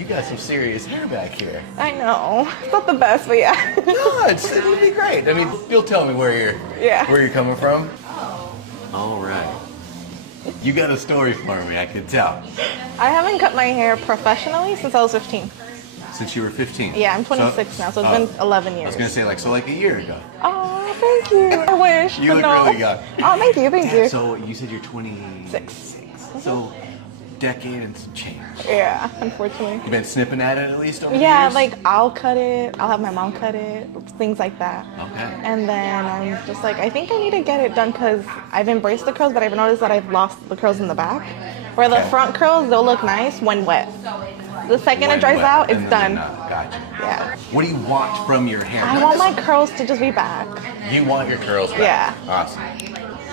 You got some serious hair back here. I know. It's not the best, but yeah. No, it would be great. I mean, you'll tell me where you're coming from. All right. You got a story for me, I can tell. I haven't cut my hair professionally since I was 15. Since you were 15? Yeah, I'm 26 now, so it's been 11 years. I was going to say, like a year ago. Oh, thank you. I wish. You look really young. Oh, thank you, thank you. So you said you're 26. So, decade and some change. Yeah, unfortunately. You've been snipping at it at least over the Yeah, years? like I'll cut it, I'll have my mom cut it, things like that. Okay. And then I'm just like, I think I need to get it done because I've embraced the curls, but I've noticed that I've lost the curls in the back. Where the front curls, they'll look nice when wet. The second it dries out, it's done. Gotcha. Yeah. What do you want from your hair? I want my curls to just be back. You want your curls back? Yeah. Awesome.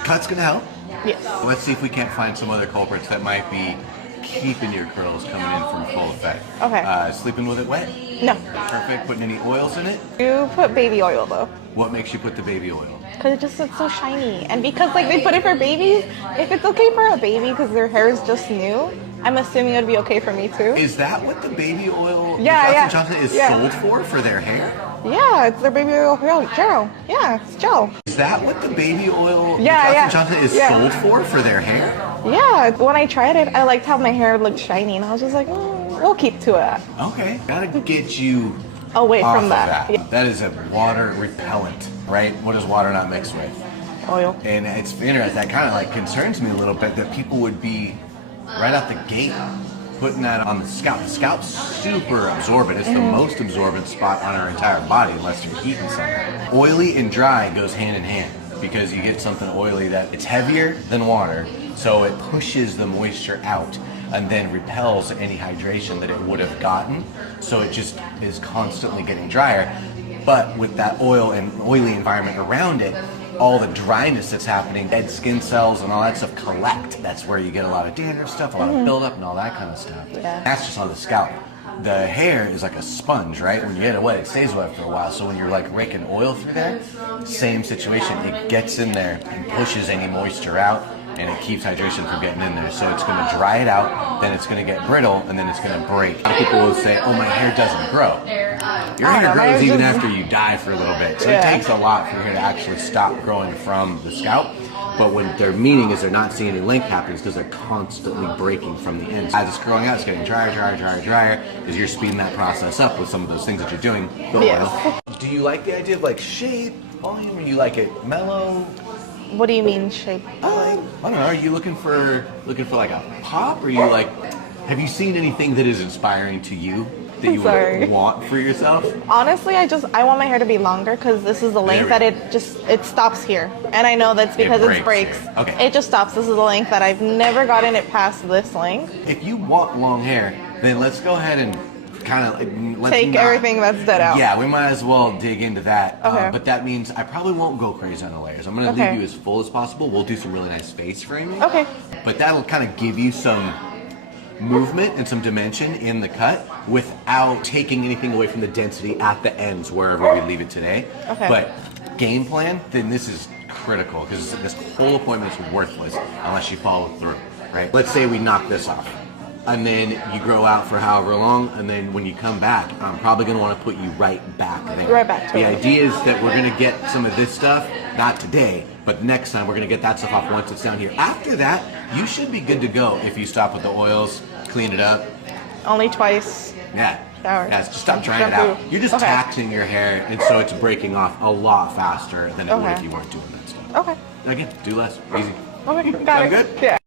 Cut's gonna help. Yes. Let's see if we can't find some other culprits that might be keeping your curls coming in from full effect. Okay. Sleeping with it wet? No. Perfect. Putting any oils in it? You put baby oil though. What makes you put the baby oil? Because it just looks so shiny. And because like they put it for babies, if it's okay for a baby because their hair is just new, I'm assuming it would be okay for me too. Is that what the baby oil Johnson is sold for their hair? Yeah, it's their baby oil gel. Yeah, it's gel. Is that what the baby oil Johnson is sold for their hair? Yeah, when I tried it, I liked how my hair looked shiny, and I was just like, we'll keep to it. Okay, gotta get you away off from of that. Yeah. That is a water repellent, right? What does water not mix with? Oil. And it's interesting. That kind of like concerns me a little bit that people would be right out the gate putting that on the scalp. The scalp's super absorbent. It's the most absorbent spot on our entire body unless you're heating something. Oily and dry goes hand in hand because you get something oily that it's heavier than water, so it pushes the moisture out and then repels any hydration that it would have gotten. So it just is constantly getting drier. But with that oil and oily environment around it, all the dryness that's happening, dead skin cells and all that stuff collect. That's where you get a lot of dandruff stuff, a lot of buildup and all that kind of stuff. Yeah. That's just on the scalp. The hair is like a sponge, right? When you get it wet, it stays wet for a while. So when you're like raking oil through there, same situation. It gets in there and pushes any moisture out, and it keeps hydration from getting in there. So it's going to dry it out, then it's going to get brittle, and then it's going to break. People will say, oh, my hair doesn't grow. Your hair grows even after you die for a little bit. So it takes a lot for your hair to actually stop growing from the scalp. But what they're meaning is they're not seeing any length happens because they're constantly breaking from the ends. As it's growing out, it's getting drier, because you're speeding that process up with some of those things that you're doing. Do you like the idea of like shape, volume, or do you like it mellow? What do you mean shape? I don't know. Are you looking for like a pop? Or are you like, have you seen anything that is inspiring to you that you would want for yourself? Honestly, I want my hair to be longer because this is the length that it stops here. And I know that's because it breaks. Okay. It just stops. This is the length that I've never gotten it past this length. If you want long hair, then let's go ahead and kind of take everything that's dead out. Yeah, we might as well dig into that. Okay. But that means I probably won't go crazy on the layers. I'm going to leave you as full as possible. We'll do some really nice face framing. Okay. But that'll kind of give you some movement and some dimension in the cut without taking anything away from the density at the ends wherever we leave it today. Okay. But game plan, then this is critical because this whole appointment is worthless unless you follow through, right? Let's say we knock this off. And then you grow out for however long, and then when you come back, I'm probably going to want to put you right back there. Right back to The idea is that we're going to get some of this stuff, not today, but next time we're going to get that stuff off once it's down here. After that, you should be good to go if you stop with the oils, clean it up. Only twice. Yeah. Shower. Yeah, just stop drying it out. You're just taxing your hair, and so it's breaking off a lot faster than it would if you weren't doing that stuff. Okay. Again, do less. Easy. Okay, got it. Good? Yeah.